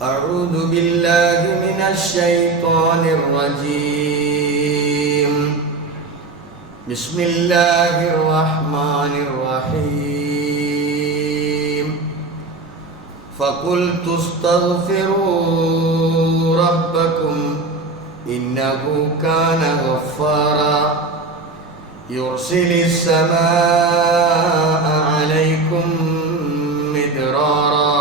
أعوذ بالله من الشيطان الرجيم. بسم الله الرحمن الرحيم. فقلت استغفروا ربكم إنه كان غفارا يرسل السماء عليكم مدرارا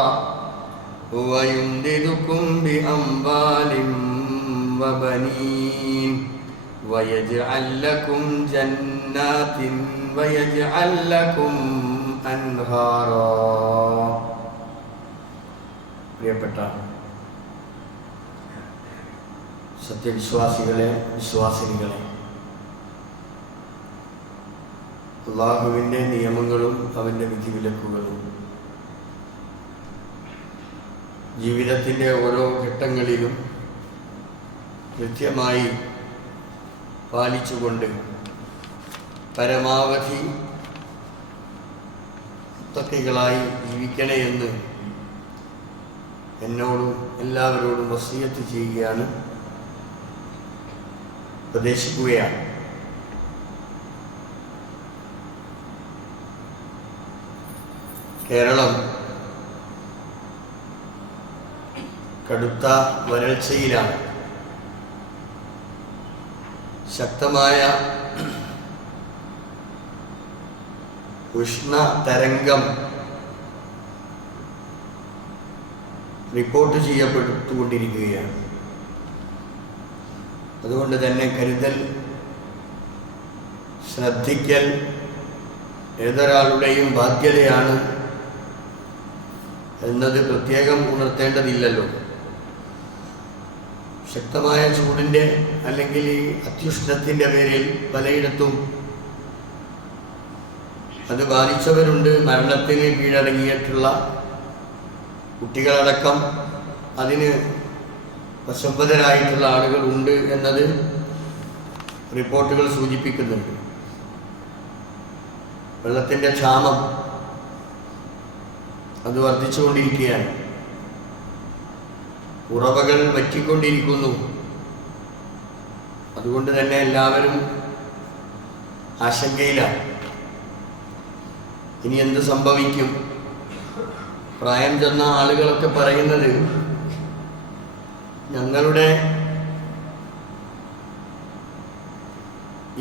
ويمددكم بأموال وبنين ويجعل لكم جنات ويجعل لكم أنهارا. പ്രിയപ്പെട്ട സത്യവിശ്വാസികളെ, വിശ്വാസിനികളെ, അല്ലാഹുവിൻ്റെ നിയമങ്ങളും അവൻ്റെ വിധിവിലക്കുകളും ജീവിതത്തിൻ്റെ ഓരോ ഘട്ടങ്ങളിലും കൃത്യമായി പാലിച്ചുകൊണ്ട് പരമാവധി മുത്തഖികളായി ജീവിക്കണേ എന്ന് എന്നോടും എല്ലാവരോടും വസിയത്ത് ചെയ്യുകയാണ്, ഉപദേശിക്കുകയാണ്. കേരളം കടുത്ത വരൾച്ചയിലാണ്. ശക്തമായ ഉഷ്ണ തരംഗം റിപ്പോർട്ട് ചെയ്യപ്പെട്ടുകൊണ്ടിരിക്കുകയാണ്. അതുകൊണ്ട് തന്നെ കരുതൽ, ശ്രദ്ധിക്കൽ ഏതൊരാളുടെയും ബാധ്യതയാണ് എന്നത് പ്രത്യേകം ഉണർത്തേണ്ടതില്ലല്ലോ. ശക്തമായ ചൂടിൻ്റെ അല്ലെങ്കിൽ ഈ അത്യുഷ്ണത്തിൻ്റെ പേരിൽ പലയിടത്തും അത് ബാധിച്ചവരുണ്ട്. മരണത്തിന് കീഴടങ്ങിയിട്ടുള്ള കുട്ടികളടക്കം അതിന് വശംവദരായിട്ടുള്ള ആളുകൾ ഉണ്ട് എന്നത് റിപ്പോർട്ടുകൾ സൂചിപ്പിക്കുന്നുണ്ട്. വെള്ളത്തിൻ്റെ ക്ഷാമം അത് വർദ്ധിച്ചുകൊണ്ടിരിക്കുകയാണ്. ഉറവകൾ വറ്റിക്കൊണ്ടിരിക്കുന്നു. അതുകൊണ്ട് തന്നെ എല്ലാവരും ആശങ്കയിലാണ്. ഇനി എന്ത് സംഭവിക്കും? പ്രായം ചെന്ന ആളുകളൊക്കെ പറയുന്നത്, ഞങ്ങളുടെ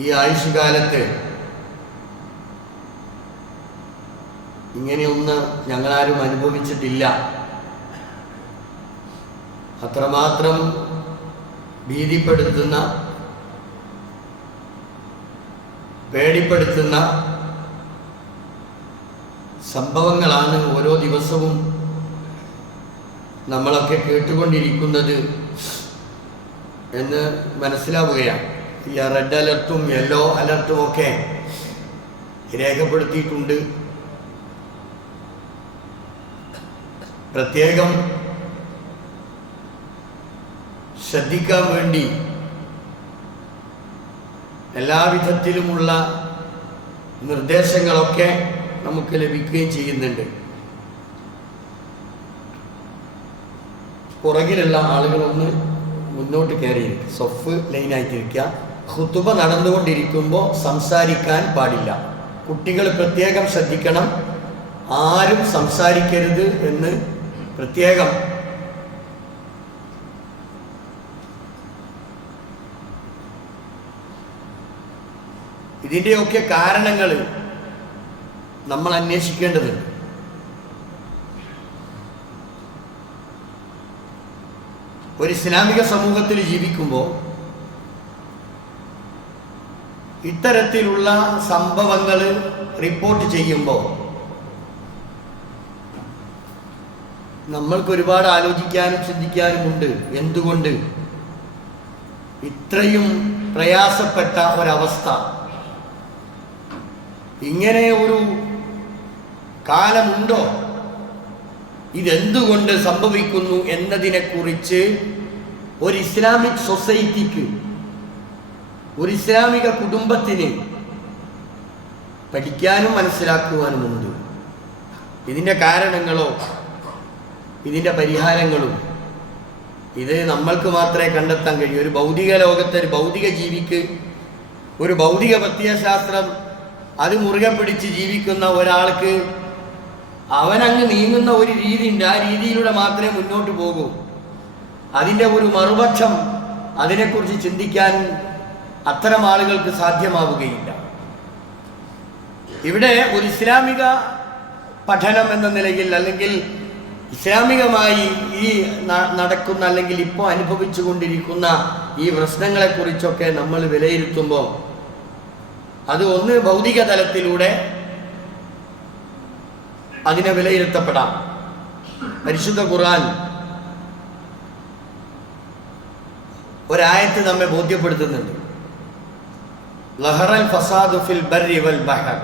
ഈ ആയുഷ്കാലത്ത് ഇങ്ങനെയൊന്ന് ഞങ്ങളാരും അനുഭവിച്ചിട്ടില്ല. അത്രമാത്രം ഭീതിപ്പെടുത്തുന്ന, പേടിപ്പെടുത്തുന്ന സംഭവങ്ങളാണ് ഓരോ ദിവസവും നമ്മളൊക്കെ കേട്ടുകൊണ്ടിരിക്കുന്നത് എന്ന് മനസ്സിലാവുകയാണ്. ഈ റെഡ് അലർട്ടും യെല്ലോ അലർട്ടും ഒക്കെ രേഖപ്പെടുത്തിയിട്ടുണ്ട്. പ്രത്യേകം ശ്രദ്ധിക്കാൻ വേണ്ടി എല്ലാവിധത്തിലുമുള്ള നിർദ്ദേശങ്ങളൊക്കെ നമുക്ക് ലഭിക്കുകയും ചെയ്യുന്നുണ്ട്. പുറകിലുള്ള ആളുകളൊന്ന് മുന്നോട്ട് കയറിയിരിക്കുക, സൊഫ് ലൈനായിട്ടിരിക്കുക. ഖുതുബ നടന്നുകൊണ്ടിരിക്കുമ്പോൾ സംസാരിക്കാൻ പാടില്ല. കുട്ടികൾ പ്രത്യേകം ശ്രദ്ധിക്കണം, ആരും സംസാരിക്കരുത് എന്ന് പ്രത്യേകം ഇതിൻ്റെയൊക്കെ കാരണങ്ങൾ നമ്മൾ അന്വേഷിക്കേണ്ടതുണ്ട്. ഒരു ഇസ്ലാമിക സമൂഹത്തിൽ ജീവിക്കുമ്പോൾ ഇത്തരത്തിലുള്ള സംഭവങ്ങൾ റിപ്പോർട്ട് ചെയ്യുമ്പോൾ നമ്മൾക്ക് ഒരുപാട് ആലോചിക്കാനും ചിന്തിക്കാനുമുണ്ട്. എന്തുകൊണ്ട് ഇത്രയും പ്രയാസപ്പെട്ട ഒരവസ്ഥ, ഇങ്ങനെ ഒരു കാലമുണ്ടോ, ഇതെന്തുകൊണ്ട് സംഭവിക്കുന്നു എന്നതിനെക്കുറിച്ച് ഒരു ഇസ്ലാമിക് സൊസൈറ്റിക്ക്, ഒരു ഇസ്ലാമിക കുടുംബത്തിന് പഠിക്കാനും മനസ്സിലാക്കുവാനുമുണ്ട്. ഇതിൻ്റെ കാരണങ്ങളോ ഇതിൻ്റെ പരിഹാരങ്ങളും ഇത് നമ്മൾക്ക് മാത്രമേ കണ്ടെത്താൻ കഴിയൂ. ഒരു ഭൗതിക ലോകത്തെ ഒരു ഭൗതിക ജീവിക്ക് ഒരു ഭൗതിക പ്രത്യയശാസ്ത്രം അത് മുറുകെ പിടിച്ച് ജീവിക്കുന്ന ഒരാൾക്ക് അവനങ്ങ് നീങ്ങുന്ന ഒരു രീതിയുണ്ട്. ആ രീതിയിലൂടെ മാത്രമേ മുന്നോട്ട് പോകൂ. അതിൻ്റെ ഒരു മറുപക്ഷം അതിനെക്കുറിച്ച് ചിന്തിക്കാൻ അത്തരം ആളുകൾക്ക് സാധ്യമാവുകയില്ല. ഇവിടെ ഒരു ഇസ്ലാമിക പഠനം എന്ന നിലയിൽ അല്ലെങ്കിൽ ഇസ്ലാമികമായി ഈ നടക്കുന്ന അല്ലെങ്കിൽ ഇപ്പോൾ അനുഭവിച്ചു കൊണ്ടിരിക്കുന്ന ഈ പ്രശ്നങ്ങളെക്കുറിച്ചൊക്കെ നമ്മൾ വിലയിരുത്തുമ്പോൾ അത് ഒന്ന് ഭൗതിക തലത്തിലൂടെ അതിനെ വിലയിരുത്തപ്പെടാം. പരിശുദ്ധ ഖുർആൻ ഒരായത്ത് നമ്മെ ബോധ്യപ്പെടുത്തുന്നുണ്ട്. ലഹറൽ ഫസാദു ഫിൽ ബർരി വൽ ബഹർ,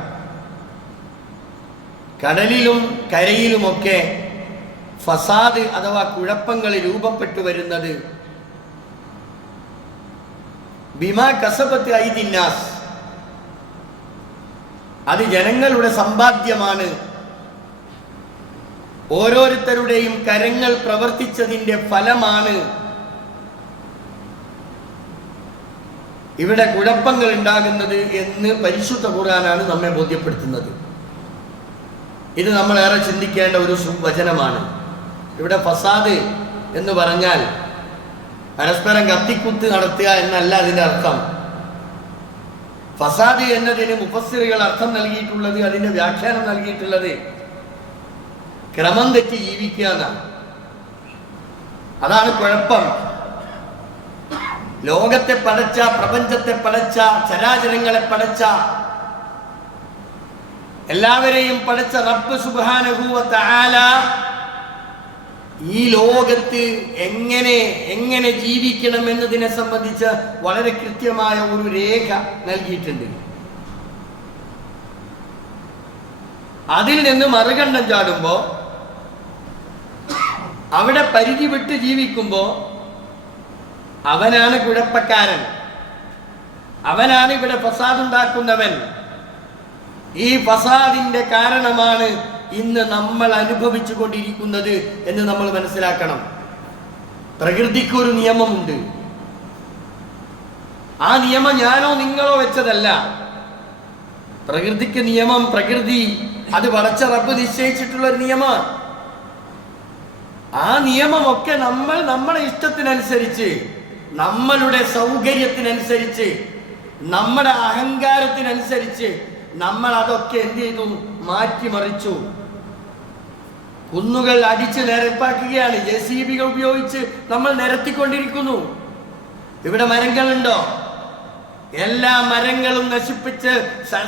കടലിലും കരയിലുമൊക്കെ ഫസാദ് അഥവാ കുഴപ്പങ്ങൾ രൂപപ്പെട്ടു വരുന്നത് ബിമാ കസബത്ത് ഐദിന്നാസ്, അത് ജനങ്ങളുടെ സമ്പാദ്യമാണ്. ഓരോരുത്തരുടെയും കരങ്ങൾ പ്രവർത്തിച്ചതിൻ്റെ ഫലമാണ് ഇവിടെ കുഴപ്പങ്ങൾ ഉണ്ടാകുന്നത് എന്ന് പരിശുദ്ധ ഖുർആനാണ് നമ്മെ ബോധ്യപ്പെടുത്തുന്നത്. ഇത് നമ്മൾ ഏറെ ചിന്തിക്കേണ്ട ഒരു വചനമാണ്. ഇവിടെ ഫസാദ് എന്ന് പറഞ്ഞാൽ പരസ്പരം കത്തിക്കുത്ത് നടത്തുക എന്നല്ല അതിൻ്റെ അർത്ഥം. ഫസാദ് എന്നതിന് മുഫസ്സിറുകൾ അർത്ഥം നൽകിയിട്ടുള്ളത്, അതിൻ്റെ വ്യാഖ്യാനം നൽകിയിട്ടുള്ളത് ക്രമം തെറ്റി ജീവിക്കുക എന്നാണ്. അതാണ് കുഴപ്പം. ലോകത്തെ പടച്ച, പ്രപഞ്ചത്തെ പടച്ച, ചരാചരങ്ങളെ പടച്ച, എല്ലാവരെയും പടച്ച റബ്ബ് സുബ്ഹാനഹു വ തആല ഈ ലോകത്ത് എങ്ങനെ ജീവിക്കണം എന്നതിനെ സംബന്ധിച്ച് വളരെ കൃത്യമായ ഒരു രേഖ നൽകിയിട്ടുണ്ട്. അതിൽ നിന്ന് മറുകണ്ഠം ചാടുമ്പോൾ, അവിടെ പരിധി വിട്ട് ജീവിക്കുമ്പോൾ അവനാണ് കുഴപ്പക്കാരൻ, അവനാണ് ഇവിടെ ഫസാദ് ഉണ്ടാക്കുന്നവൻ. ഈ ഫസാദിന്റെ കാരണമാണ് ഇന്ന് നമ്മൾ അനുഭവിച്ചു കൊണ്ടിരിക്കുന്നത് എന്ന് നമ്മൾ മനസ്സിലാക്കണം. പ്രകൃതിക്കൊരു നിയമമുണ്ട്. ആ നിയമം ഞാനോ നിങ്ങളോ വെച്ചതല്ല. പ്രകൃതിക്ക് നിയമം, പ്രകൃതി അത് പടച്ച റബ്ബ് നിശ്ചയിച്ചിട്ടുള്ള ഒരു നിയമമാണ്. ആ നിയമമൊക്കെ നമ്മൾ നമ്മുടെ ഇഷ്ടത്തിനനുസരിച്ച്, നമ്മളുടെ സൗകര്യത്തിനനുസരിച്ച്, നമ്മുടെ അഹങ്കാരത്തിനനുസരിച്ച് നമ്മൾ അതൊക്കെ എന്ത് ചെയ്തു? മാറ്റിമറിച്ചു. കുന്നുകൾ അടിച്ച് നിരപ്പാക്കുകയാണ്. JCB-കൾ ഉപയോഗിച്ച് നമ്മൾ നിരത്തിക്കൊണ്ടിരിക്കുന്നു. ഇവിടെ മരങ്ങളുണ്ടോ? എല്ലാ മരങ്ങളും നശിപ്പിച്ച്,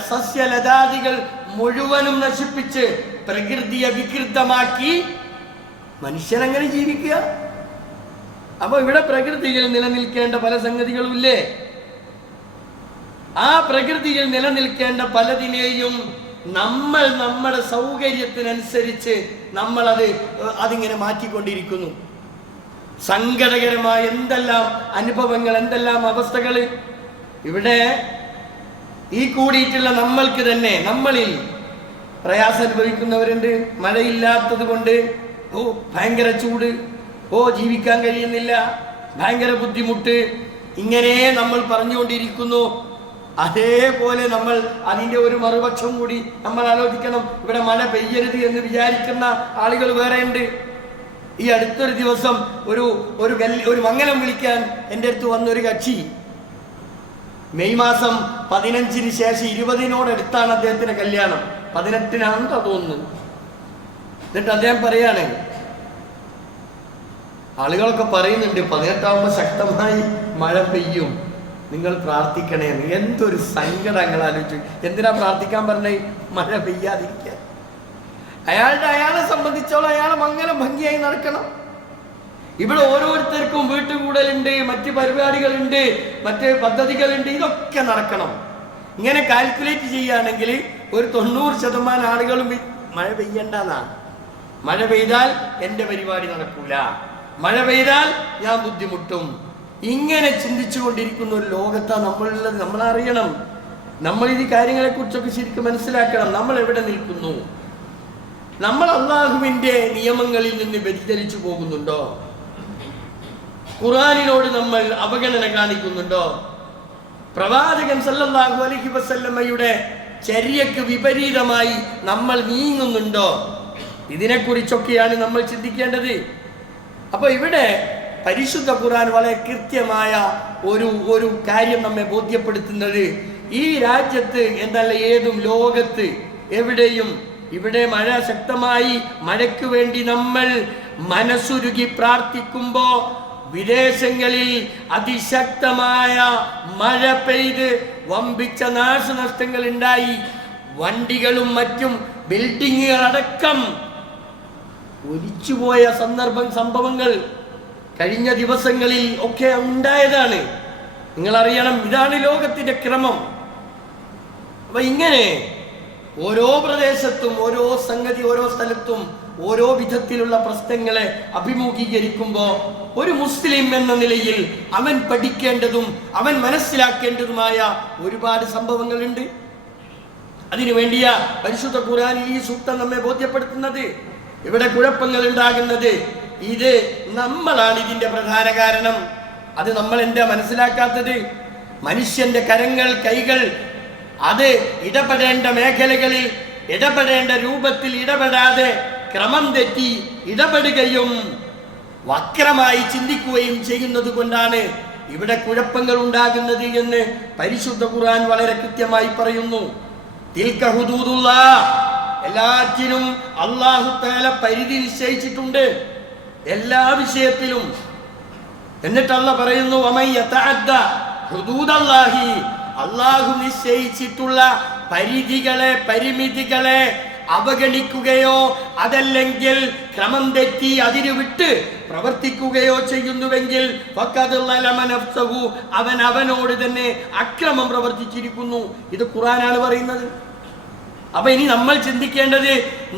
സസ്യലതാദികൾ മുഴുവനും നശിപ്പിച്ച് പ്രകൃതിയെ വികൃതമാക്കി മനുഷ്യനെങ്ങനെ ജീവിക്കുക? അപ്പൊ ഇവിടെ പ്രകൃതിയിൽ നിലനിൽക്കേണ്ട പല സംഗതികളും ഇല്ലേ? ആ പ്രകൃതിയിൽ നിലനിൽക്കേണ്ട പലതിനെയും നമ്മൾ നമ്മുടെ സൗകര്യത്തിനനുസരിച്ച് അതിങ്ങനെ മാറ്റിക്കൊണ്ടിരിക്കുന്നു. സങ്കടകരമായ എന്തെല്ലാം അനുഭവങ്ങൾ, എന്തെല്ലാം അവസ്ഥകൾ ഇവിടെ ഈ കൂടിയിട്ടുള്ള നമ്മൾക്ക് തന്നെ. നമ്മളിൽ പ്രയാസം അനുഭവിക്കുന്നവരുണ്ട്. മഴയില്ലാത്തത് കൊണ്ട് ഭയങ്കര ചൂട്, ജീവിക്കാൻ കഴിയുന്നില്ല, ഭയങ്കര ബുദ്ധിമുട്ട്, ഇങ്ങനെ നമ്മൾ പറഞ്ഞുകൊണ്ടിരിക്കുന്നു. അതേപോലെ നമ്മൾ അതിൻ്റെ ഒരു മറുപക്ഷം കൂടി നമ്മൾ ആലോചിക്കണം. ഇവിടെ മഴ പെയ്യരുത് എന്ന് വിചാരിക്കുന്ന ആളുകൾ വേറെ ഉണ്ട്. ഈ അടുത്തൊരു ദിവസം ഒരു മംഗലം വിളിക്കാൻ എൻ്റെ അടുത്ത് വന്നൊരു കക്ഷി, മെയ് മാസം 15 ശേഷം 20-നോടടുത്താണ് അദ്ദേഹത്തിന്റെ കല്യാണം. 18-നാണെന്ന് തോന്നുന്നു. എന്നിട്ട് അദ്ദേഹം പറയാണ്, ആളുകളൊക്കെ പറയുന്നുണ്ട് 18-ആവുമ്പോൾ ശക്തമായി മഴ പെയ്യും, നിങ്ങൾ പ്രാർത്ഥിക്കണേ. എന്തൊരു സങ്കടങ്ങൾ ആലോചിച്ചു. എന്തിനാ പ്രാർത്ഥിക്കാൻ പറഞ്ഞേ? മഴ പെയ്യാതിരിക്കാൻ. അയാളെ സംബന്ധിച്ചോളം അയാളെ മംഗലം ഭംഗിയായി നടക്കണം. ഇവിടെ ഓരോരുത്തർക്കും വീട്ടുകൂടലുണ്ട്, മറ്റ് പരിപാടികളുണ്ട്, മറ്റ് പദ്ധതികളുണ്ട്, ഇതൊക്കെ നടക്കണം. ഇങ്ങനെ കാൽക്കുലേറ്റ് ചെയ്യുകയാണെങ്കിൽ ഒരു 90% ആളുകളും മഴ പെയ്യണ്ടെന്നാണ്. മഴ പെയ്താൽ എൻ്റെ പരിപാടി നടക്കൂല, മഴ പെയ്താൽ ഞാൻ ബുദ്ധിമുട്ടും. ഇങ്ങനെ ചിന്തിച്ചു കൊണ്ടിരിക്കുന്ന ഒരു ലോകത്താണ് നമ്മളുള്ളത്. നമ്മളറിയണം, നമ്മൾ ഈ കാര്യങ്ങളെ കുറിച്ചൊക്കെ ശരിക്കും മനസ്സിലാക്കണം. നമ്മൾ എവിടെ നിൽക്കുന്നു? നമ്മൾ അള്ളാഹുവിൻ്റെ നിയമങ്ങളിൽ നിന്ന് വ്യതിചലിച്ചു പോകുന്നുണ്ടോ? ഖുർആനിനോട് നമ്മൾ അവഗണന കാണിക്കുന്നുണ്ടോ? പ്രവാചകൻ സല്ലല്ലാഹു അലൈഹി വസല്ലമയുടെ ചര്യക്ക് വിപരീതമായി നമ്മൾ നീങ്ങുന്നുണ്ടോ? ഇതിനെക്കുറിച്ചൊക്കെയാണ് നമ്മൾ ചിന്തിക്കേണ്ടത്. അപ്പൊ ഇവിടെ പരിശുദ്ധ ഖുർആൻ വളരെ കൃത്യമായ ഒരു കാര്യം നമ്മെ ബോധ്യപ്പെടുത്തുന്നത്, ഈ രാജ്യത്ത് എന്നല്ല ഏതും ലോകത്ത് എവിടെയും ഇവിടെ മഴ ശക്തമായി മഴയ്ക്ക് വേണ്ടി നമ്മൾ മനസ്സുരുകി പ്രാർത്ഥിക്കുമ്പോ വിദേശങ്ങളിൽ അതിശക്തമായ മഴ പെയ്ത് വമ്പിച്ച നാശനഷ്ടങ്ങൾ ഉണ്ടായി. വണ്ടികളും മറ്റും ബിൽഡിങ്ങുകളടക്കം ഒലിച്ചുപോയ സംഭവങ്ങൾ കഴിഞ്ഞ ദിവസങ്ങളിൽ ഒക്കെ ഉണ്ടായതാണ്. നിങ്ങൾ അറിയണം, ഇതാണ് ലോകത്തിന്റെ ക്രമം. അപ്പൊ ഇങ്ങനെ ഓരോ പ്രദേശത്തും ഓരോ സംഗതി, ഓരോ സ്ഥലത്തും ഓരോ വിധത്തിലുള്ള പ്രശ്നങ്ങളെ അഭിമുഖീകരിക്കുമ്പോൾ ഒരു മുസ്ലിം എന്ന നിലയിൽ അവൻ പഠിക്കേണ്ടതും അവൻ മനസ്സിലാക്കേണ്ടതുമായ ഒരുപാട് സംഭവങ്ങളുണ്ട്. അതിനു വേണ്ടിയ പരിശുദ്ധ ഖുർആനിൽ ഈ സൂക്തം നമ്മെ ബോധ്യപ്പെടുത്തുന്നത്. ഇവിടെ കുഴപ്പങ്ങൾ ഉണ്ടാകുന്നത് ഇത് നമ്മളാണ് ഇതിന്റെ പ്രധാന കാരണം. അത് നമ്മൾ എന്താ മനസ്സിലാക്കാത്തത്? മനുഷ്യന്റെ കരങ്ങൾ, കൈകൾ അത് ഇടപെടേണ്ട മേഖലകളിൽ ഇടപെടേണ്ട രൂപത്തിൽ ഇടപെടാതെ ക്രമം തെറ്റി ഇടപെടുകയും വക്രമായി ചിന്തിക്കുകയും ചെയ്യുന്നത് കൊണ്ടാണ് ഇവിടെ കുഴപ്പങ്ങൾ ഉണ്ടാകുന്നത് എന്ന് പരിശുദ്ധ ഖുർആൻ വളരെ കൃത്യമായി പറയുന്നു. തിൽക ഹുദൂദുല്ലാഹ്, എല്ലാറ്റിനും അല്ലാഹു തആല പരിധി നിശ്ചയിച്ചിട്ടുണ്ട്, എല്ലാ വിഷയത്തിലും. എന്നിട്ട് അല്ലാഹ് പറയുന്നു, വമൻ യതഅദ്ദ ഹുദൂദല്ലാഹി, അല്ലാഹു നിശ്ചയിച്ചിട്ടുള്ള പരിധികളെ, പരിമിതികളെ അവഗണിക്കുകയോ അതല്ലെങ്കിൽ ക്രമം തെറ്റി അതിരു വിട്ട് പ്രവർത്തിക്കുകയോ ചെയ്യുന്നുവെങ്കിൽ അവൻ അവനോട് തന്നെ അക്രമം പ്രവർത്തിച്ചിരിക്കുന്നു. ഇത് ഖുർആനാണ് പറയുന്നത്. അപ്പൊ ഇനി നമ്മൾ ചിന്തിക്കേണ്ടത്,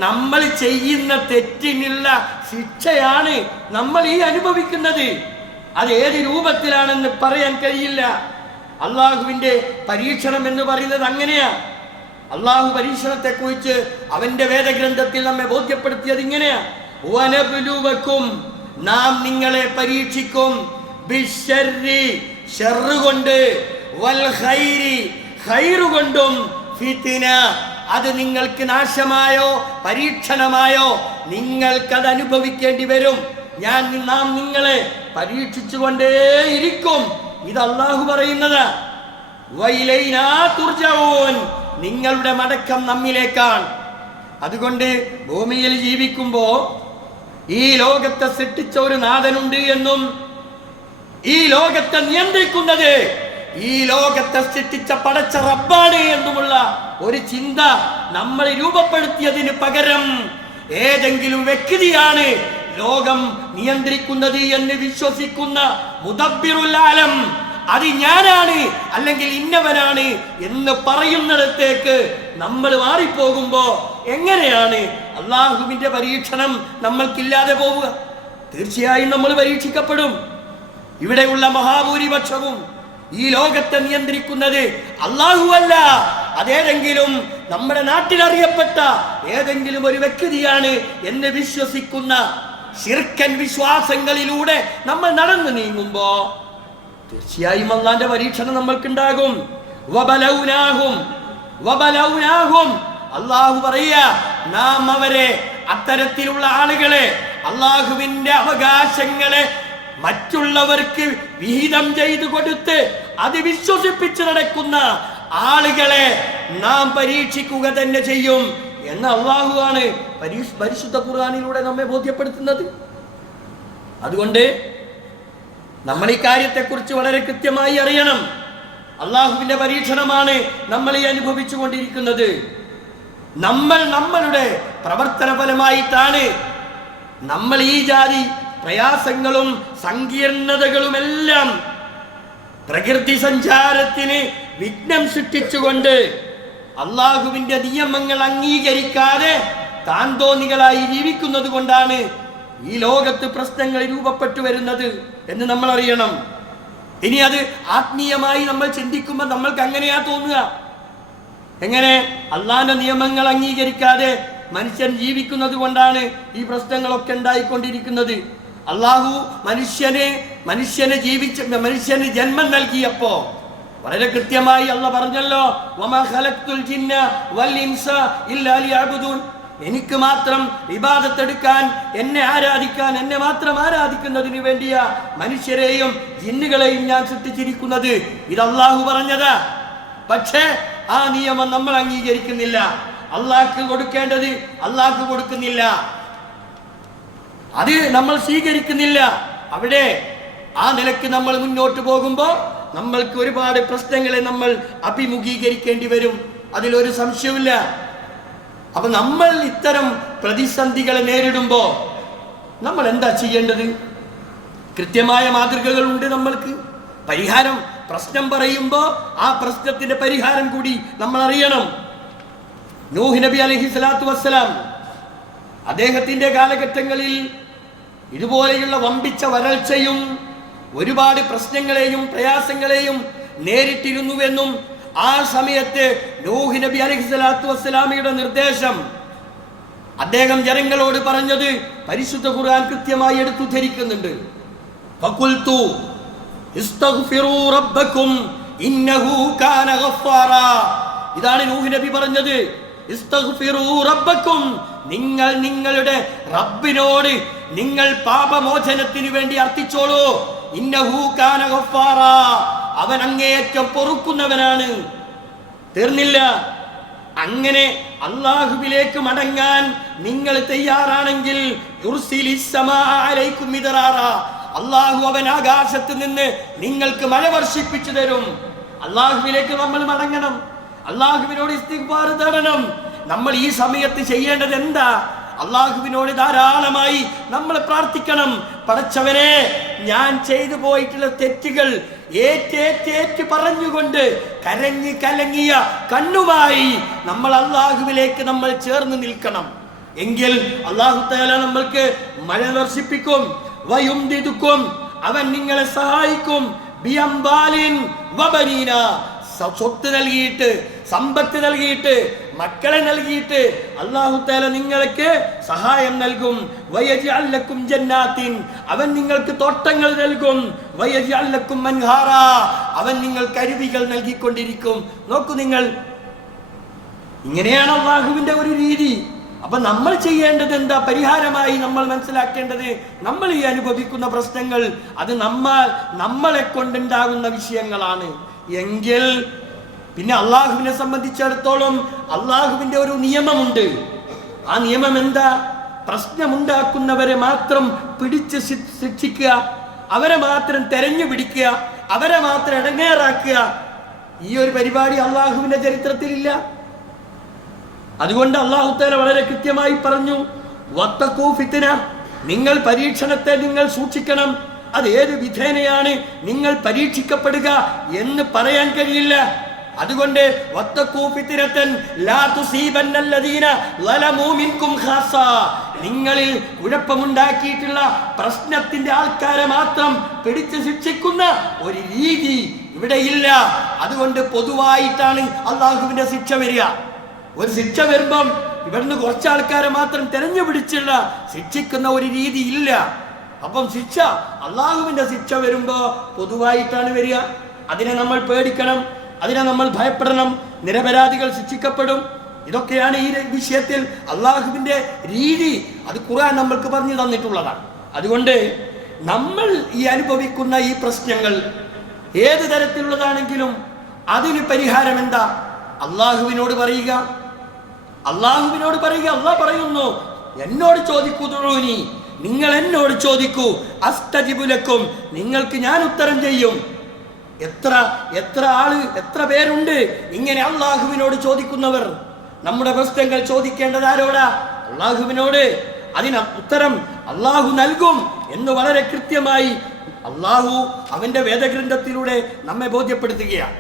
നമ്മൾ ചെയ്യുന്ന തെറ്റിനുള്ള ശിക്ഷയാണ് നമ്മൾ ഈ അനുഭവിക്കുന്നത്. അത് ഏത് രൂപത്തിലാണെന്ന് പറയാൻ കഴിയില്ല. അള്ളാഹുവിന്റെ പരീക്ഷണം എന്ന് പറയുന്നത് അങ്ങനെയാ. അള്ളാഹു പരീക്ഷണത്തെ കുറിച്ച് അവന്റെ വേദഗ്രന്ഥത്തിൽ നമ്മെ ബോധ്യപ്പെടുത്തിയത് ഇങ്ങനെയാ: വനബ്ലുവക്കും, നാം നിങ്ങളെ പരീക്ഷിക്കും, ബിശ്ശർരി, ശർറ് കൊണ്ട്, വൽ ഖൈരി, ഖൈറ് കൊണ്ടും, ഫിത്ന, അത് നിങ്ങൾക്ക് നാശമായോ പരീക്ഷണമായോ നിങ്ങൾക്കത് അനുഭവിക്കേണ്ടി വരും. നാം നിങ്ങളെ പരീക്ഷിച്ചുകൊണ്ടേയിരിക്കും. ഇത് അള്ളാഹു പറയുന്നത്. വഇലൈനാ തുർജഊൻ, നിങ്ങളുടെ മടക്കം നമ്മിലേക്കാണ്. അതുകൊണ്ട് ഭൂമിയിൽ ജീവിക്കുമ്പോ ഈ ലോകത്തെ സൃഷ്ടിച്ച ഒരു നാഥനുണ്ട് എന്നും ഈ ലോകത്തെ നിയന്ത്രിക്കുന്നത് ഈ ലോകത്തെ സൃഷ്ടിച്ച പടച്ച റബ്ബാണ് എന്നുമുള്ള ഒരു ചിന്ത നമ്മൾ രൂപപ്പെടുത്തിയതിന് പകരം ഏതെങ്കിലും വ്യക്തിയാണ് ലോകം നിയന്ത്രിക്കുന്നത് എന്ന് വിശ്വസിക്കുന്ന മുദബ്ബിറുൽ ആലം, അത് ഞാനാണ് അല്ലെങ്കിൽ ഇന്നവനാണ് എന്ന് പറയുന്നിടത്തേക്ക് നമ്മൾ മാറിപ്പോകുമ്പോ എങ്ങനെയാണ് അള്ളാഹുവിന്റെ പരീക്ഷണം നമ്മൾക്കില്ലാതെ പോവുക? തീർച്ചയായും നമ്മൾ പരീക്ഷിക്കപ്പെടും. ഇവിടെയുള്ള മഹാഭൂരിപക്ഷവും ഈ ലോകത്തെ നിയന്ത്രിക്കുന്നത് അല്ലാഹുവല്ല, അതേതെങ്കിലും നമ്മുടെ നാട്ടിലറിയപ്പെട്ട ഏതെങ്കിലും ഒരു വ്യക്തിയാണ് എന്ന് വിശ്വസിക്കുന്ന ശിർക്കൻ വിശ്വാസങ്ങളിലൂടെ നമ്മൾ നടന്നു നീങ്ങുമ്പോ തീർച്ചയായും അല്ലാഹുവിന്റെ പരീക്ഷണം നമ്മൾക്കുണ്ടാകും. വബലൗനാഹും, അല്ലാഹു പറയാ, നാം അവരെ, അത്തരത്തിലുള്ള ആളുകളെ, അല്ലാഹുവിന്റെ അവകാശങ്ങളെ മറ്റുള്ളവർക്ക് വിഹിതം ചെയ്തു കൊടുത്ത് അത് വിശ്വസിപ്പിച്ച് നടക്കുന്ന ആളുകളെ നാം പരീക്ഷിക്കുക തന്നെ ചെയ്യും എന്ന് അല്ലാഹുവാണ് പരിശുദ്ധ ഖുർആനിലൂടെ നമ്മെ ബോധ്യപ്പെടുത്തുന്നത്. അതുകൊണ്ട് നമ്മൾ ഈ കാര്യത്തെക്കുറിച്ച് വളരെ കൃത്യമായി അറിയണം. അള്ളാഹുവിന്റെ പരീക്ഷണമാണ് നമ്മൾ ഈ അനുഭവിച്ചു കൊണ്ടിരിക്കുന്നത്. നമ്മളുടെ പ്രവർത്തന ഫലമായിട്ടാണ് നമ്മൾ ഈ ജാതി പ്രയാസങ്ങളും സങ്കീർണതകളുമെല്ലാം പ്രകൃതി സഞ്ചാരത്തിന് വിഘ്നം സൃഷ്ടിച്ചുകൊണ്ട് അള്ളാഹുവിന്റെ നിയമങ്ങൾ അംഗീകരിക്കാതെ താന്തോന്നികളായി ജീവിക്കുന്നത് കൊണ്ടാണ് ഈ ലോകത്ത് പ്രശ്നങ്ങൾ രൂപപ്പെട്ടു വരുന്നത് എന്ന് നമ്മൾ അറിയണം. ഇനി അത് ആത്മീയമായി നമ്മൾ ചിന്തിക്കുമ്പോൾ നമ്മൾക്ക് അങ്ങനെയാ തോന്നുക. എങ്ങനെ? അള്ളാന്റെ നിയമങ്ങൾ അംഗീകരിക്കാതെ മനുഷ്യൻ ജീവിക്കുന്നത് കൊണ്ടാണ് ഈ പ്രശ്നങ്ങളൊക്കെ ഉണ്ടായിക്കൊണ്ടിരിക്കുന്നത്. അള്ളാഹു മനുഷ്യന് ജന്മം നൽകിയപ്പോ വളരെ കൃത്യമായി അള്ളാഹ് പറഞ്ഞല്ലോ, വമാ ഖലഖ്തുൽ ജിന്ന വൽ ഇൻസ ഇല്ലാ ലിയഅ്ബുദൂൻ. എനിക്ക് മാത്രം ഇബാദത്ത് എടുക്കാൻ, എന്നെ ആരാധിക്കാൻ, എന്നെ മാത്രം ആരാധിക്കുന്നതിന് വേണ്ടിയാ മനുഷ്യരെയും ജിന്നുകളെയും ഞാൻ സൃഷ്ടിച്ചിരിക്കുന്നത്. ഇത് അള്ളാഹു പറഞ്ഞതാ. പക്ഷേ ആ നിയമം നമ്മൾ അംഗീകരിക്കുന്നില്ല. അള്ളാഹ്ക്ക് കൊടുക്കേണ്ടത് അള്ളാഹ്ക്ക് കൊടുക്കുന്നില്ല, അത് നമ്മൾ സ്വീകരിക്കുന്നില്ല. അവിടെ ആ നിലക്ക് നമ്മൾ മുന്നോട്ട് പോകുമ്പോൾ നമ്മൾക്ക് ഒരുപാട് പ്രശ്നങ്ങളെ നമ്മൾ അഭിമുഖീകരിക്കേണ്ടി വരും, അതിലൊരു സംശയവുമില്ല. അപ്പൊ നമ്മൾ ഇത്തരം പ്രതിസന്ധികളെ നേരിടുമ്പോൾ നമ്മൾ എന്താ ചെയ്യേണ്ടത്? കൃത്യമായ മാതൃകകളുണ്ട് നമ്മൾക്ക്. പരിഹാരം, പ്രശ്നം പറയുമ്പോൾ ആ പ്രശ്നത്തിന്റെ പരിഹാരം കൂടി നമ്മൾ അറിയണം. നൂഹ് നബി അലൈഹി സ്വലാത്തു വസ്സലാം അദ്ദേഹത്തിന്റെ കാലഘട്ടങ്ങളിൽ ഇതുപോലെയുള്ള വമ്പിച്ച വരൾച്ചയും ഒരുപാട് പ്രശ്നങ്ങളെയും പ്രയാസങ്ങളെയും നേരിട്ടിരുന്നുവെന്നും ആ സമയത്ത് നൂഹ് നബി അലൈഹി സ്വലാത്തു വസ്സലാമയുടെ നിർദ്ദേശം അദ്ദേഹം ജനങ്ങളോട് പറഞ്ഞത് പരിശുദ്ധ ഖുർആൻ കൃത്യമായി എടുത്തു ധരിക്കുന്നുണ്ട്. ഫഖുൽതു ഇസ്തഗ്ഫിറൂ റബ്ബക്കും ഇന്നഹു കാന ഗഫാറാ. ഇതാണ് നൂഹ് നബി പറഞ്ഞത്. ഇസ്തഗ്ഫിറൂ റബ്ബക്കും, നിങ്ങൾ നിങ്ങളുടെ റബ്ബിനോട് നിങ്ങൾ പാപമോചനത്തിന് വേണ്ടി അർത്ഥിച്ചോളൂ. ഇന്നഹു കാന ഗഫാറാ, അവൻ അങ്ങേയറ്റം പൊറുക്കുന്നവനാണ്. തീർന്നില്ല. അങ്ങനെ അല്ലാഹുവിലേക്ക് മടങ്ങാൻ നിങ്ങൾ തയ്യാറാണെങ്കിൽ യുർസിലിസ് സമാഅ അലൈക്കും മിദ്റാറാ, അല്ലാഹു അവൻ ആകാശത്ത് നിന്ന് നിങ്ങൾക്ക് മഴ വർഷിപ്പിച്ചു തരും. അല്ലാഹുവിലേക്ക് നമ്മൾ മടങ്ങണം, അല്ലാഹുവിനോട് ഇസ്തിഗ്ഫാർ തേടണം. നമ്മൾ ഈ സമയത്ത് ചെയ്യേണ്ടത് എന്താ? അല്ലാഹുവിനോട് ധാരാളമായി നമ്മൾ പ്രാർത്ഥിക്കണം. പടച്ചവനെ, ഞാൻ ചെയ്തു പോയിട്ടുള്ള തെറ്റുകൾ ഏറ്റേറ്റ് പറഞ്ഞുകൊണ്ട് കരഞ്ഞ് കലങ്ങിയ കണ്ണുമായി നമ്മൾ അല്ലാഹുവിലേക്ക് നമ്മൾ ചേർന്ന് നിൽക്കണം. എങ്കിൽ അല്ലാഹു തആല നമ്മൾക്ക് മഴ വർഷിപ്പിക്കും. വയുംദിദുക്കും, അവൻ നിങ്ങളെ സഹായിക്കും. ബിഅംബാലിൻ വബനീന, സ്വത്ത് നൽകിയിട്ട്, സമ്പത്ത് നൽകിയിട്ട്, മക്കളെ നൽകിയിട്ട് അല്ലാഹു തആല നിങ്ങൾക്ക് സഹായം നൽകും. വയജ്അൽ ലക്കും ജന്നാത്തിൻ, അവൻ നിങ്ങൾക്ക് തോട്ടങ്ങൾ നൽകും. വയജ്അൽ ലക്കും അൻഹാറാ, അവൻ നിങ്ങൾക്ക് അരുവികൾ നൽകിക്കൊണ്ടിരിക്കും. നോക്കൂ നിങ്ങൾ, ഇങ്ങനെയാണ് അല്ലാഹുവിന്റെ ഒരു രീതി. അപ്പൊ നമ്മൾ ചെയ്യേണ്ടത് എന്താ? പരിഹാരമായി നമ്മൾ മനസ്സിലാക്കേണ്ടത്, നമ്മൾ ഈ അനുഭവിക്കുന്ന പ്രശ്നങ്ങൾ അത് നമ്മളെ കൊണ്ടുണ്ടാകുന്ന വിഷയങ്ങളാണ് എങ്കിൽ പിന്നെ അള്ളാഹുവിനെ സംബന്ധിച്ചിടത്തോളം അള്ളാഹുവിന്റെ ഒരു നിയമമുണ്ട്. ആ നിയമം എന്താ? പ്രശ്നമുണ്ടാക്കുന്നവരെ മാത്രം പിടിച്ച് ശിക്ഷിക്കുക, അവരെ മാത്രം തെരഞ്ഞു പിടിക്കുക, അവരെ മാത്രം ഇടങ്ങേറാക്കുക. ഈ ഒരു പരിപാടി അള്ളാഹുവിന്റെ ചരിത്രത്തിലില്ല. അതുകൊണ്ട് അല്ലാഹു തആല വളരെ കൃത്യമായി പറഞ്ഞു, വത്തഖൂ ഫിത്ന, നിങ്ങൾ പരീക്ഷണത്തെ നിങ്ങൾ സൂക്ഷിക്കണം. അത് ഏത് വിധേനയാണ് നിങ്ങൾ പരീക്ഷിക്കപ്പെടുക എന്ന് പറയാൻ കഴിയില്ല. അതുകൊണ്ട് വത്തഖൂ ഫിത്നതൻ ലാ തുസീബന്നല്ലദീന ളലമൂ മിൻകും ഖാസ, നിങ്ങളിൽ കുഴപ്പമുണ്ടാക്കിയിട്ടുള്ള പ്രശ്നത്തിന്റെ ആൾക്കാരെ മാത്രം പിടിച്ച് ശിക്ഷിക്കുന്ന ഒരു രീതി ഇവിടെ ഇല്ല. അതുകൊണ്ട് പൊതുവായിട്ടാണ് അള്ളാഹുവിന്റെ ശിക്ഷ വരിക. ഒരു ശിക്ഷ വരുമ്പം ഇവിടുന്ന് കുറച്ച് ആൾക്കാരെ മാത്രം തെരഞ്ഞു പിടിച്ചുള്ള ശിക്ഷിക്കുന്ന ഒരു രീതി ഇല്ല. അപ്പം ശിക്ഷ, അള്ളാഹുവിന്റെ ശിക്ഷ വരുമ്പോ പൊതുവായിട്ടാണ് വരിക. അതിനെ നമ്മൾ പേടിക്കണം, അതിനെ നമ്മൾ ഭയപ്പെടണം. നിരപരാധികൾ ശിക്ഷിക്കപ്പെടും. ഇതൊക്കെയാണ് ഈ വിഷയത്തിൽ അള്ളാഹുവിന്റെ രീതി. അത് ഖുർആൻ നമ്മൾക്ക് പറഞ്ഞു തന്നിട്ടുള്ളതാണ്. അതുകൊണ്ട് നമ്മൾ ഈ അനുഭവിക്കുന്ന ഈ പ്രശ്നങ്ങൾ ഏത് തരത്തിലുള്ളതാണെങ്കിലും അതിന് പരിഹാരം എന്താ? അള്ളാഹുവിനോട് പറയുക, അള്ളാഹുവിനോട് പറയുക. അള്ളാഹ് പറയുന്നു, എന്നോട് ചോദിക്കൂ, തുഴൂനി, നിങ്ങൾ എന്നോട് ചോദിക്കൂ, അസ്തജിബു ലക്കും, നിങ്ങൾക്ക് ഞാൻ ഉത്തരം ചെയ്യും. എത്ര പേരുണ്ട് ഇങ്ങനെ അള്ളാഹുവിനോട് ചോദിക്കുന്നവർ? നമ്മുടെ പ്രശ്നങ്ങൾ ചോദിക്കേണ്ടത് ആരോടാ? അള്ളാഹുവിനോട്. അതിന് ഉത്തരം അള്ളാഹു നൽകും എന്ന് വളരെ കൃത്യമായി അള്ളാഹു അവന്റെ വേദഗ്രന്ഥത്തിലൂടെ നമ്മെ ബോധ്യപ്പെടുത്തുകയാണ്.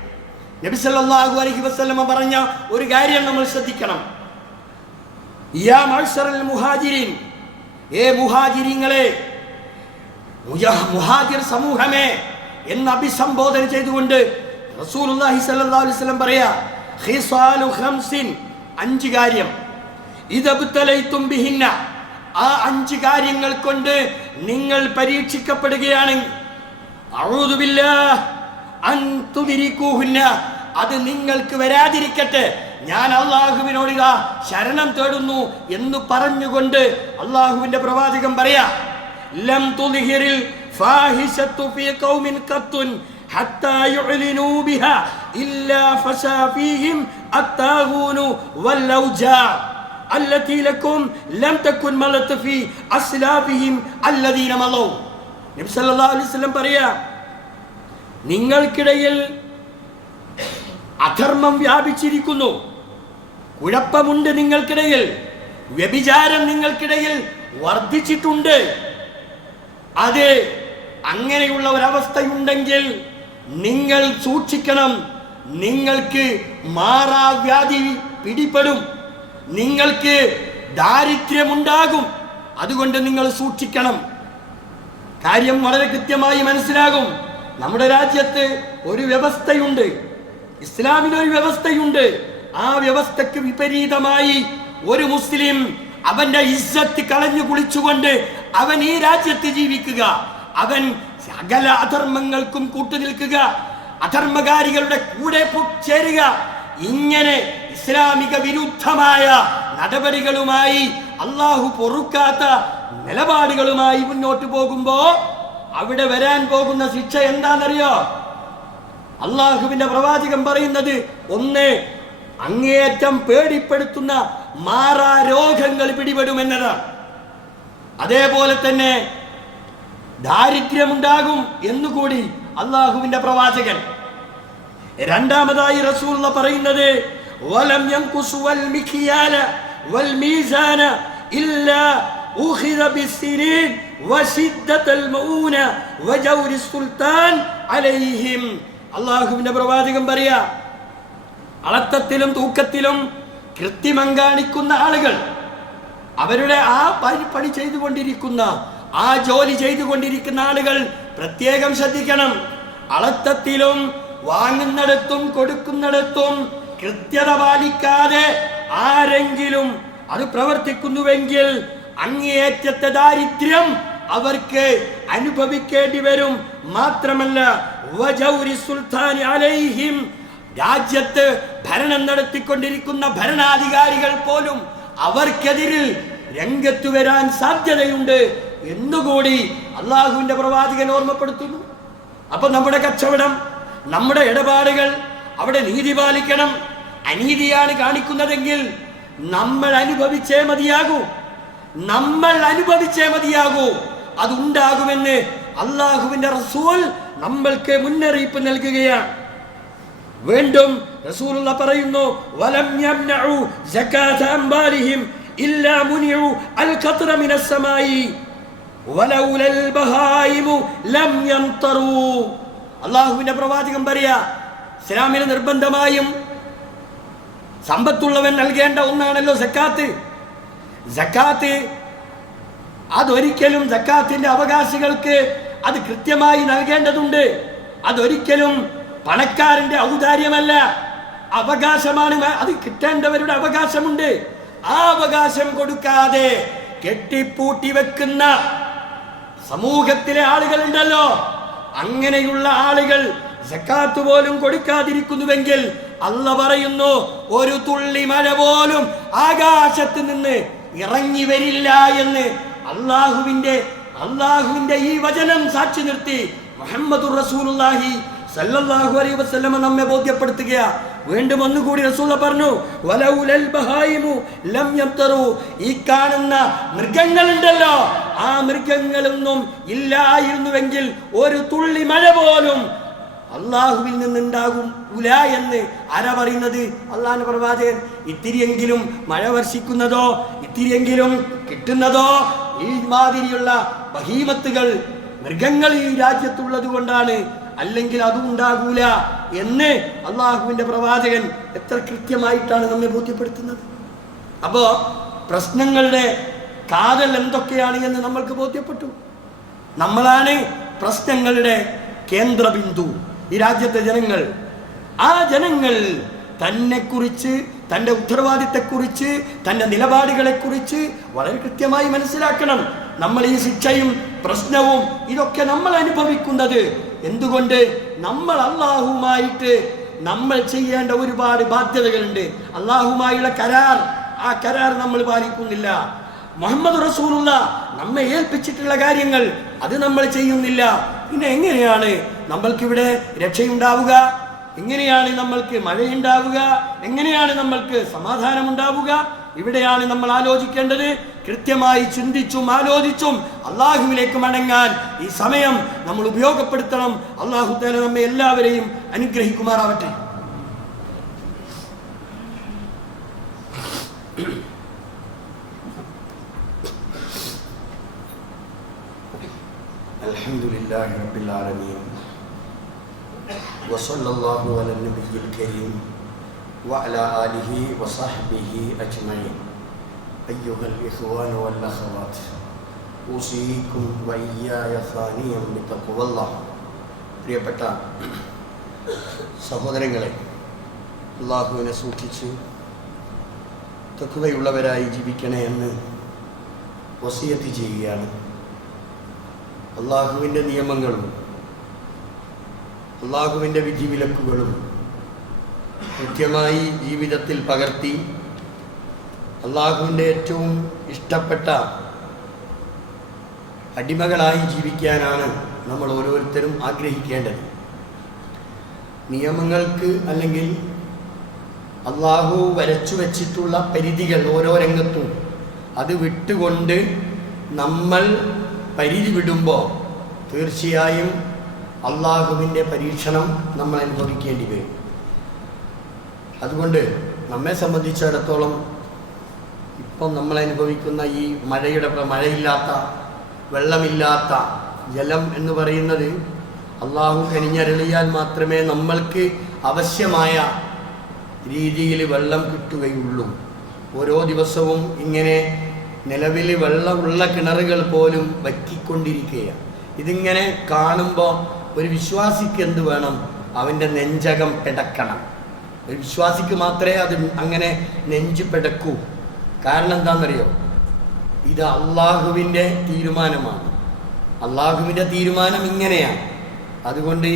നബി സല്ലല്ലാഹു അലൈഹി വസല്ലം പറഞ്ഞ ഒരു കാര്യം നമ്മൾ ശ്രദ്ധിക്കണം. യാ മഅ്ശറൽ മുഹാജിരീൻ, ഏ മുഹാജിരീങ്ങളെ, മുഹാജിർ സമൂഹമേ എന്ന് അഭിസംബോധന ചെയ്തുകൊണ്ട് റസൂലുള്ളാഹി സ്വല്ലല്ലാഹു അലൈഹി വസല്ലം പറയാ, ഖിസാലു ഖംസിൻ, 5 കാര്യം, ഇദബ്തലൈതും ബിഹിന്ന, ആ 5 കാര്യങ്ങൾ കൊണ്ട് നിങ്ങൾ പരീക്ഷിക്കപ്പെടുകയാണ്, അഊദു ബില്ലാഹ് അൻ തുദ്രികൂഹുന്ന, അത് നിങ്ങൾക്ക് വരാതിരിക്കട്ടെ, ഞാൻ അള്ളാഹുവിനോട് ഇതാ ശരണം തേടുന്നു എന്ന് പറഞ്ഞുകൊണ്ട് അള്ളാഹുവിന്റെ പ്രവാചകൻ പറയാ, ലം തുദ്ഹിറിൽ ഫാഹിശത്തു ഫീ ഖൗമിൻ ഖത്തുൻ ഹത്താ യുഅ്ലിനൂ ബിഹാ ഇല്ലാ ഫശാ ഫീഹിം അത്താഗൂനു വല്ലൗജാ അല്ലതി ലക്കും ലം തകുൻ മലത ഫീ അസ്ലാഫിഹിം അല്ലദീന മലൗ. നബി സല്ലല്ലാഹു അലൈഹി വസല്ലം പറയാ, നിങ്ങൾക്കിടയിൽ അധർമ്മം വ്യാപിച്ചിരിക്കുന്നു, കുഴപ്പമുണ്ട് നിങ്ങൾക്കിടയിൽ, വ്യഭിചാരം നിങ്ങൾക്കിടയിൽ വർദ്ധിച്ചിട്ടുണ്ട്. അത് അങ്ങനെയുള്ള ഒരവസ്ഥയുണ്ടെങ്കിൽ നിങ്ങൾ സൂക്ഷിക്കണം, നിങ്ങൾക്ക് മാറാവ്യാധി പിടിപെടും, നിങ്ങൾക്ക് ദാരിദ്ര്യമുണ്ടാകും, അതുകൊണ്ട് നിങ്ങൾ സൂക്ഷിക്കണം. കാര്യം വളരെ കൃത്യമായി മനസ്സിലാകും. നമ്മുടെ രാജ്യത്ത് ഒരു വ്യവസ്ഥയുണ്ട്, ഇസ്ലാമിനൊരു വ്യവസ്ഥയുണ്ട്. ആ വ്യവസ്ഥക്ക് വിപരീതമായി ഒരു മുസ്ലിം അവന്റെ ഇസ്സത്ത് കളഞ്ഞു കുളിച്ചുകൊണ്ട് അവൻ ഈ രാജ്യത്ത് ജീവിക്കുക, അവൻ സകല അധർമ്മങ്ങൾക്കും കൂട്ടുനിൽക്കുക, അധർമ്മകാരികളുടെ കൂടെ ചേരുക, ഇങ്ങനെ ഇസ്ലാമിക വിരുദ്ധമായ നടപടികളുമായി അള്ളാഹു പൊറുക്കാത്ത നിലപാടുകളുമായി മുന്നോട്ട് പോകുമ്പോ അവിടെ വരാൻ പോകുന്ന ശിക്ഷ എന്താണെന്നറിയോ? അള്ളാഹുവിന്റെ പ്രവാചകൻ പറയുന്നത്, ഒന്ന്, അങ്ങേയറ്റം പേടിപ്പെടുത്തുന്ന മാറാ രോഗങ്ങൾ പിടിപെടുമെന്നതാണ്. അതേപോലെ തന്നെ ദാരിദ്ര്യമുണ്ടാകും എന്നുകൂടി അള്ളാഹുവിന്റെ പ്രവാചകൻ. രണ്ടാമതായി റസൂലുള്ള പറയുന്നത്, വലം യൻഖുസു വൽ മിഖ്യാല വൽ മീസാന ഇല്ലാ ഉഖിദ ബിസ്സിനീൻ വശിദ്ദത്തുൽ മഊന വജൗരി സുൽത്താൻ അലൈഹിം. അള്ളാഹുവിന്റെ പ്രവാചകൻ പറയാ, അളത്തത്തിലും തൂക്കത്തിലും കൃത്രിമം കാണിക്കുന്ന ആളുകൾ, അവരുടെ ആ പണി ചെയ്തുകൊണ്ടിരിക്കുന്ന, ആ ജോലി ചെയ്തുകൊണ്ടിരിക്കുന്ന ആളുകൾ പ്രത്യേകം ശ്രദ്ധിക്കണം. അളത്തത്തിലും വാങ്ങുന്നിടത്തും കൊടുക്കുന്നിടത്തും കൃത്യത പാലിക്കാതെ ആരെങ്കിലും അത് പ്രവർത്തിക്കുന്നുവെങ്കിൽ അങ്ങേയറ്റത്തെ ദാരിദ്ര്യം അവർക്ക് അനുഭവിക്കേണ്ടി വരും. മാത്രമല്ല, വജൗരി സുൽത്താനി അലൈഹിം, രാജ്യത്ത് ഭരണം നടത്തിക്കൊണ്ടിരിക്കുന്ന ഭരണാധികാരികൾ പോലും അവർക്കെതിരിൽ രംഗത്ത് വരാൻ സാധ്യതയുണ്ട് എന്നുകൂടി അള്ളാഹുവിന്റെ പ്രവാചകൻ ഓർമ്മപ്പെടുത്തുന്നു. അപ്പൊ നമ്മുടെ കച്ചവടം, നമ്മുടെ ഇടപാടുകൾ, അവിടെ നീതി പാലിക്കണം. അനീതിയാണ് കാണിക്കുന്നതെങ്കിൽ നമ്മൾ അനുഭവിച്ചേ മതിയാകൂ, നമ്മൾ അനുഭവിച്ചേ മതിയാകൂ. അതുണ്ടാകുമെന്ന് അള്ളാഹുവിന്റെ റസൂൽ നമ്മൾക്ക് മുന്നറിയിപ്പ് നൽകുകയാണ്. വീണ്ടും റസൂലുള്ള പറയുന്നു, വലം യംനഉ സകാത അംബാലിഹിം ഇല്ലാ മുനിഉ അൽ ഖത്ര മിനസ് സമായി വലൗലൽ ബഹായിമു ലം യംതറു. അല്ലാഹുവിന്റെ പ്രവാചകൻ പറയാ, ഇസ്ലാമിൽ നിർബന്ധമായും സമ്പത്തുള്ളവൻ നൽകേണ്ട ഒന്നാണല്ലോ സക്കാത്ത്. സക്കാത്ത് അതൊരിക്കലും സക്കാത്തിന്റെ അവകാശികൾക്ക് അത് കൃത്യമായി നൽകേണ്ടതുണ്ട്. അതൊരിക്കലും പണക്കാരന്റെ ഔദാര്യമല്ല, അവകാശമാണ്. അത് കിട്ടേണ്ടവരുടെ അവകാശമുണ്ട്. ആ അവകാശം കൊടുക്കാതെ കെട്ടിപ്പൂട്ടി വെക്കുന്ന സമൂഹത്തിലെ ആളുകളുണ്ടല്ലോ, അങ്ങനെയുള്ള ആളുകൾ സക്കാത്ത് പോലും കൊടുക്കാതിരിക്കുന്നുവെങ്കിൽ അല്ലാഹു പറയുന്നു, ഒരു തുള്ളി മഴ പോലും ആകാശത്ത് നിന്ന് ഇറങ്ങി വരില്ല എന്ന് അള്ളാഹുവിന്റെ ഈ വചനം സാക്ഷി നിർത്തി മുഹമ്മദുർ റസൂലുള്ളാഹി സല്ലല്ലാഹു അലൈഹി വസല്ലം നമ്മെ ബോധ്യപ്പെടുത്തുക. വീണ്ടും ഒന്നുകൂടി റസൂൽ പറഞ്ഞു, വലൗലൽ ബഹായിമു ലം യംതറു. ഈ കാണുന്ന മൃഗങ്ങളുണ്ടല്ലോ, ആ മൃഗങ്ങളൊന്നും ഇല്ലായിരുന്നുവെങ്കിൽ ഒരു തുള്ളി മഴ പോലും അള്ളാഹുവിൽ നിന്നുണ്ടാകും എന്ന് ആരാ പറയുന്നത്? അള്ളാഹുവിന്റെ പ്രവാചകൻ. ഇത്തിരിയെങ്കിലും മഴ വർഷിക്കുന്നതോ ഇത്തിരിയെങ്കിലും കിട്ടുന്നതോ ഈ മാതിരിയുള്ള ബഹീമത്തുകൾ, മൃഗങ്ങൾ ഈ രാജ്യത്തുള്ളത് കൊണ്ടാണ്, അല്ലെങ്കിൽ അതും ഉണ്ടാകൂല എന്ന് അള്ളാഹുവിന്റെ പ്രവാചകൻ എത്ര കൃത്യമായിട്ടാണ് നമ്മെ ബോധ്യപ്പെടുത്തുന്നത്. അപ്പോ പ്രശ്നങ്ങളുടെ കാതൽ എന്തൊക്കെയാണ് എന്ന് നമ്മൾക്ക് ബോധ്യപ്പെട്ടു. നമ്മളാണ് പ്രശ്നങ്ങളുടെ കേന്ദ്രബിന്ദു, ഈ രാജ്യത്തെ ജനങ്ങൾ. ആ ജനങ്ങൾ തന്നെക്കുറിച്ച്, തൻ്റെ ഉത്തരവാദിത്തത്തെക്കുറിച്ച്, തൻ്റെ നിലപാടുകളെക്കുറിച്ച് വളരെ കൃത്യമായി മനസ്സിലാക്കണം. നമ്മൾ ഈ ശിക്ഷയും പ്രശ്നവും ഇതൊക്കെ നമ്മൾ അനുഭവിക്കുന്നത് എന്തുകൊണ്ട്? നമ്മൾ അള്ളാഹുവുമായിട്ട് നമ്മൾ ചെയ്യേണ്ട ഒരുപാട് ബാധ്യതകളുണ്ട്. അള്ളാഹുമായുള്ള കരാർ, ആ കരാർ നമ്മൾ പാലിക്കുന്നില്ല. മുഹമ്മദ് റസൂലുള്ള നമ്മെ ഏൽപ്പിച്ചിട്ടുള്ള കാര്യങ്ങൾ അത് നമ്മൾ ചെയ്യുന്നില്ല. പിന്നെ എങ്ങനെയാണ് നമ്മൾക്കിവിടെ രക്ഷയുണ്ടാവുക? എങ്ങനെയാണ് നമ്മൾക്ക് മഴയുണ്ടാവുക? എങ്ങനെയാണ് നമ്മൾക്ക് സമാധാനം ഉണ്ടാവുക? ഇവിടെയാണ് നമ്മൾ ആലോചിക്കേണ്ടത്. കൃത്യമായി ചിന്തിച്ചും ആലോചിച്ചും അള്ളാഹുവിലേക്ക് മടങ്ങാൻ ഈ സമയം നമ്മൾ ഉപയോഗപ്പെടുത്തണം. അള്ളാഹു തആല നമ്മെ എല്ലാവരെയും അനുഗ്രഹിക്കുമാറാവട്ടെ. അൽഹംദുലില്ലാഹി റബ്ബിൽ ആലമീൻ വസല്ലല്ലാഹു അലാ നബിയിൽ കരീം വഅലാ ആലിഹി വസഹ്ബിഹി അജ്മഈൻ. അയ്യുഹൽ ഇഖ്വാൻ വൽ അഖവാത്ത് ഉസീകും വഇയ്യായ സാനിയം ബിത്തഖ്വല്ലാഹ്. പ്രിയപ്പെട്ട സഹോദരങ്ങളെ, അല്ലാഹുവിനെ സൂക്ഷിച്ച് തഖ്വയുള്ളവരായി ജീവിക്കണേ എന്ന് വസിയത്ത് ചെയ്യുകയാണ്. അള്ളാഹുവിൻ്റെ നിയമങ്ങളും അള്ളാഹുവിൻ്റെ വിധിവിലക്കുകളും കൃത്യമായി ജീവിതത്തിൽ പകർത്തി അള്ളാഹുവിൻ്റെ ഏറ്റവും ഇഷ്ടപ്പെട്ട അടിമകളായി ജീവിക്കാനാണ് നമ്മൾ ഓരോരുത്തരും ആഗ്രഹിക്കേണ്ടത്. നിയമങ്ങൾക്ക് അല്ലെങ്കിൽ അള്ളാഹു വരച്ചു വച്ചിട്ടുള്ള പരിധികൾ ഓരോ രംഗത്തും അത് വിട്ടുകൊണ്ട് നമ്മൾ പരിധി വിടുമ്പോൾ തീർച്ചയായും അള്ളാഹുവിൻ്റെ പരീക്ഷണം നമ്മൾ അനുഭവിക്കേണ്ടി വരും. അതുകൊണ്ട് നമ്മെ സംബന്ധിച്ചിടത്തോളം ഇപ്പം നമ്മൾ അനുഭവിക്കുന്ന ഈ മഴയില്ലാത്ത, വെള്ളമില്ലാത്ത ജലം എന്ന് പറയുന്നത് അള്ളാഹു കനിഞ്ഞരുളിയാൽ മാത്രമേ നമ്മൾക്ക് ആവശ്യമായ രീതിയിൽ വെള്ളം കിട്ടുകയുള്ളൂ. ഓരോ ദിവസവും ഇങ്ങനെ നിലവിൽ വെള്ളമുള്ള കിണറുകൾ പോലും വറ്റിക്കൊണ്ടിരിക്കുകയാണ്. ഇതിങ്ങനെ കാണുമ്പോൾ ഒരു വിശ്വാസിക്ക് എന്ത് വേണം? അവൻ്റെ നെഞ്ചകം പിടക്കണം. ഒരു വിശ്വാസിക്ക് മാത്രമേ അത് അങ്ങനെ നെഞ്ച് പിടക്കൂ. കാരണം എന്താണെന്നറിയോ? ഇത് അള്ളാഹുവിൻ്റെ തീരുമാനമാണ്. അള്ളാഹുവിൻ്റെ തീരുമാനം ഇങ്ങനെയാണ്. അതുകൊണ്ട്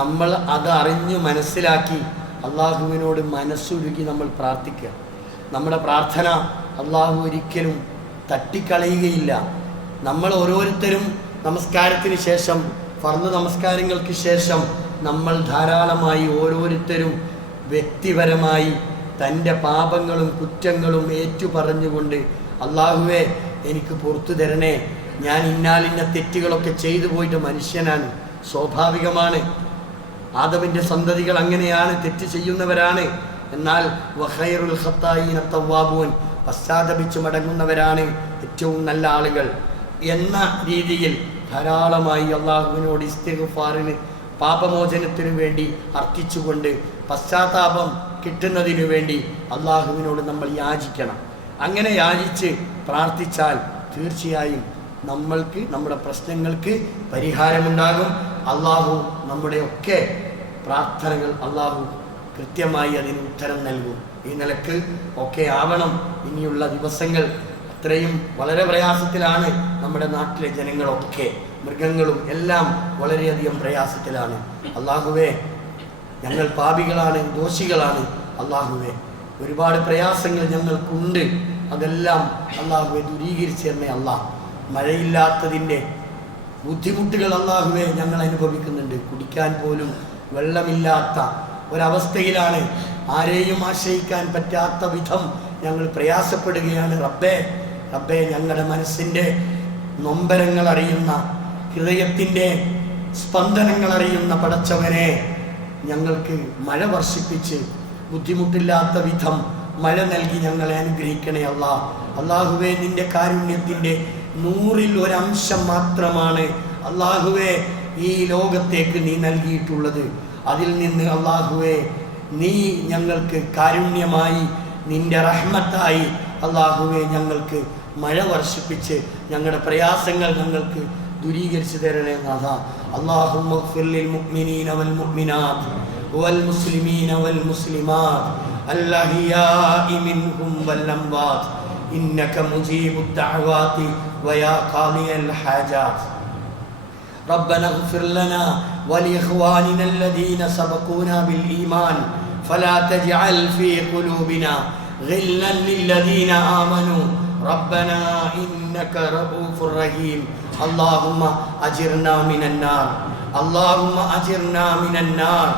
നമ്മൾ അത് അറിഞ്ഞു മനസ്സിലാക്കി അള്ളാഹുവിനോട് മനസ്സുരുക്കി നമ്മൾ പ്രാർത്ഥിക്കുക. നമ്മുടെ പ്രാർത്ഥന അള്ളാഹു ഒരിക്കലും തട്ടിക്കളയുകയില്ല. നമ്മൾ ഓരോരുത്തരും നമസ്കാരത്തിന് ശേഷം, ഫർദ് നമസ്കാരങ്ങൾക്ക് ശേഷം നമ്മൾ ധാരാളമായി ഓരോരുത്തരും വ്യക്തിപരമായി തൻ്റെ പാപങ്ങളും കുറ്റങ്ങളും ഏറ്റുപറഞ്ഞുകൊണ്ട് അള്ളാഹുവേ എനിക്ക് പുറത്തു തരണേ, ഞാൻ ഇന്നാലിന്ന തെറ്റുകളൊക്കെ ചെയ്തു പോയിട്ട് മനുഷ്യനാണ്, സ്വാഭാവികമാണ്. ആദമിൻ്റെ സന്തതികൾ അങ്ങനെയാണ്, തെറ്റ് ചെയ്യുന്നവരാണ്. എന്നാൽ വഖൈറുൽ ഖത്താഈന തവ്വാബൂൻ, പശ്ചാത്തപിച്ച് മടങ്ങുന്നവരാണ് ഏറ്റവും നല്ല ആളുകൾ എന്ന രീതിയിൽ ധാരാളമായി അള്ളാഹുവിനോട് ഇസ്തിഗ്ഫാറിന്, പാപമോചനത്തിനു വേണ്ടി അർത്ഥിച്ചുകൊണ്ട് പശ്ചാത്താപം കിട്ടുന്നതിനു വേണ്ടി അള്ളാഹുവിനോട് നമ്മൾ യാചിക്കണം. അങ്ങനെ യാചിച്ച് പ്രാർത്ഥിച്ചാൽ തീർച്ചയായും നമ്മൾക്ക് നമ്മുടെ പ്രശ്നങ്ങൾക്ക് പരിഹാരമുണ്ടാകും. അള്ളാഹു നമ്മുടെയൊക്കെ പ്രാർത്ഥനകൾ അള്ളാഹു കൃത്യമായി അതിന് ഉത്തരം നൽകും. ഈ നിലക്ക് ഒക്കെ ആവണം ഇനിയുള്ള ദിവസങ്ങൾ. അത്രയും വളരെ പ്രയാസത്തിലാണ് നമ്മുടെ നാട്ടിലെ ജനങ്ങളൊക്കെ, മൃഗങ്ങളും എല്ലാം വളരെയധികം പ്രയാസത്തിലാണ്. അള്ളാഹുവേ, ഞങ്ങൾ പാപികളാണ്, ദോഷികളാണ്. അള്ളാഹുവേ, ഒരുപാട് പ്രയാസങ്ങൾ ഞങ്ങൾക്കുണ്ട്. അതെല്ലാം അള്ളാഹുവെ ദൂരീകരിച്ച് തരണേ. അള്ളാഹ്, മഴയില്ലാത്തതിൻ്റെ ബുദ്ധിമുട്ടുകൾ അള്ളാഹുവെ ഞങ്ങൾ അനുഭവിക്കുന്നുണ്ട്. കുടിക്കാൻ പോലും വെള്ളമില്ലാത്ത ഒരവസ്ഥയിലാണ്. ആരെയും ആശ്രയിക്കാൻ പറ്റാത്ത വിധം ഞങ്ങൾ പ്രയാസപ്പെടുകയാണ്. റബ്ബേ, ഞങ്ങളുടെ മനസ്സിൻ്റെ നൊമ്പരങ്ങൾ അറിയുന്ന, ഹൃദയത്തിൻ്റെ സ്പന്ദനങ്ങൾ അറിയുന്ന പടച്ചവനെ, ഞങ്ങൾക്ക് മഴ വർഷിപ്പിച്ച് ബുദ്ധിമുട്ടില്ലാത്ത വിധം മഴ നൽകി ഞങ്ങളെ അനുഗ്രഹിക്കണേ. അള്ളാഹുവേ, നിന്റെ കാരുണ്യത്തിൻ്റെ 100-ൽ 1 അംശം മാത്രമാണ് അള്ളാഹുവേ ഈ ലോകത്തേക്ക് നീ നൽകിയിട്ടുള്ളത്. അതിൽ നിന്ന് അള്ളാഹുവേ, നീ ഞങ്ങൾക്ക് കാരുണ്യമായി, നിന്റെ റഹ്മത്തായി അള്ളാഹുവേ ഞങ്ങൾക്ക് മഴ വർഷിപ്പിച്ച് ഞങ്ങളുടെ പ്രയാസങ്ങൾ ഞങ്ങൾക്ക് ദൂരീകരിച്ചു തരണേ നാഥ. അല്ലാഹുമ്മ ഗ്ഫിർ ലിൽ മുഅ്മിനീന വൽ മുഅ്മിനാത്ത് والمسلمين والمسلمات الأحياء منهم والأموات إنك مجيب الدعوات ويا قاضي الحاجات. ربنا اغفر لنا ولإخواننا الذين سبقونا بالإيمان فلا تجعل في قلوبنا غلا للذين آمنوا ربنا إنك رؤوف رحيم. اللهم أجرنا من النار، اللهم أجرنا من النار.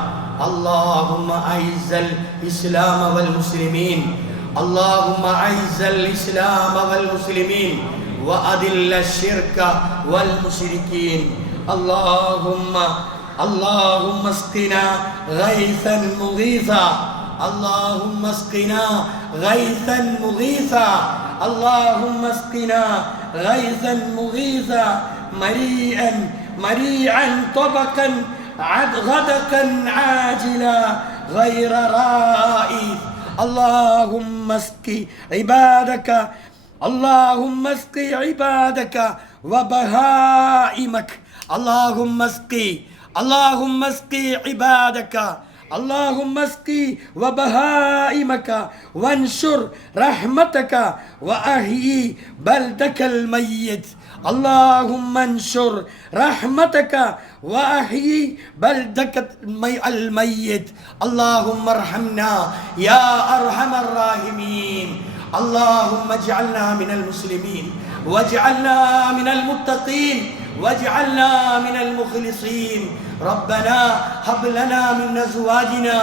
اللهم أعز الإسلام والمسلمين، اللهم أعز الإسلام والمسلمين وأذل الشرك والمشركين. اللهم اسقنا غيثا مغيثا، اللهم اسقنا غيثا مغيثا، اللهم اسقنا غيثا مغيثا مريعا طبقا غدقا عاجلا غير رائد. اللهم اسق عبادك، اللهم اسق عبادك وبهائمك، اللهم اسق عبادك، اللهم اسق وبهائمك وانشر رحمتك وأحيي بلدك الميت. اللهم انشر رحمتك وأحيي بلدك الميت. اللهم ارحمنا يا أرحم الراحمين. اللهم اجعلنا من المسلمين واجعلنا من المتقين واجعلنا من المخلصين. ربنا هب لنا من أزواجنا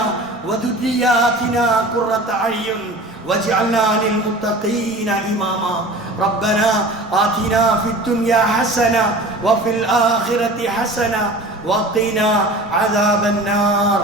وذرياتنا قرة أعين واجعلنا للمتقين إماما. ربنا آتنا في الدنيا حسنة وفي الآخرة حسنة وقنا عذاب النار.